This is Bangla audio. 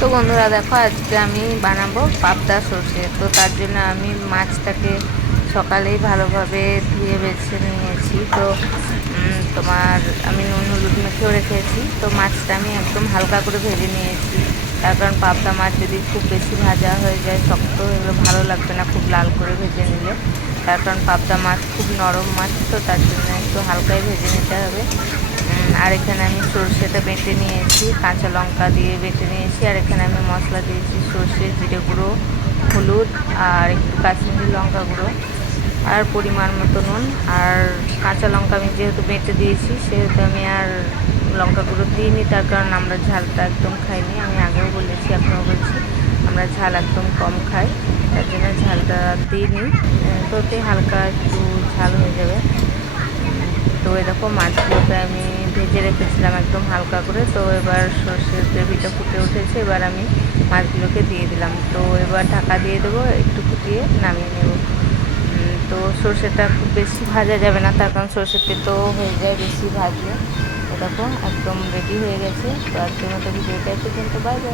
তো বন্ধুরা দেখো, আজকে আমি বানাবো পাবদা সর্ষে। তো তার জন্য আমি মাছটাকে সকালেই ভালোভাবে ধুয়ে বেছে নিয়েছি। তো তোমার আমি নুন হলুদ মেখেও রেখেছি। তো মাছটা আমি একদম হালকা করে ভেজে নিয়েছি, তার কারণ পাবদা মাছ যদি খুব বেশি ভাজা হয়ে যায় শক্ত হয়ে গেলে ভালো লাগবে না খুব লাল করে ভেজে নিলে। তার কারণ পাবদা মাছ খুব নরম মাছ, তো তার জন্য একটু হালকাই ভেজে নিতে হবে। আর এখানে আমি সর্ষেটা বেটে নিয়েছি, কাঁচা লঙ্কা দিয়ে বেটে নিয়েছি। আর এখানে আমি মশলা দিয়েছি সর্ষে, জিরে গুঁড়ো, হলুদ আর একটু কাশ্মীরি লঙ্কা গুঁড়ো আর পরিমাণ মতো নুন। আর কাঁচা লঙ্কা আমি যেহেতু বেটে দিয়েছি সেহেতু আমি আর লঙ্কা গুঁড়ো দিইনি, তার কারণ আমরা ঝালটা একদম খাইনি। আমি আগেও বলেছি, এখনও বলছি, আমরা ঝাল একদম কম খাই, তার জন্য ঝালটা দিইনি। তো ওতে হালকা একটু ঝাল হয়ে যাবে। তো এরকম মাছগুলোকে আমি ভেজে রেখেছিলাম একদম হালকা করে। তো এবার সর্ষের গ্রেভিটা ফুটে উঠেছে, এবার আমি মাছগুলোকে দিয়ে দিলাম। তো এবার ঢাকা দিয়ে দেবো, একটু ফুটিয়ে নামিয়ে নেব। তো সর্ষেটা খুব বেশি ভাজা যাবে না, তার কারণ সর্ষের তেতো হয়ে যায় বেশি ভাজলে। এরকম একদম রেডি হয়ে গেছে। তো আজকের মতো ভিডিওটা একটু পর্যন্ত, বাই বাই।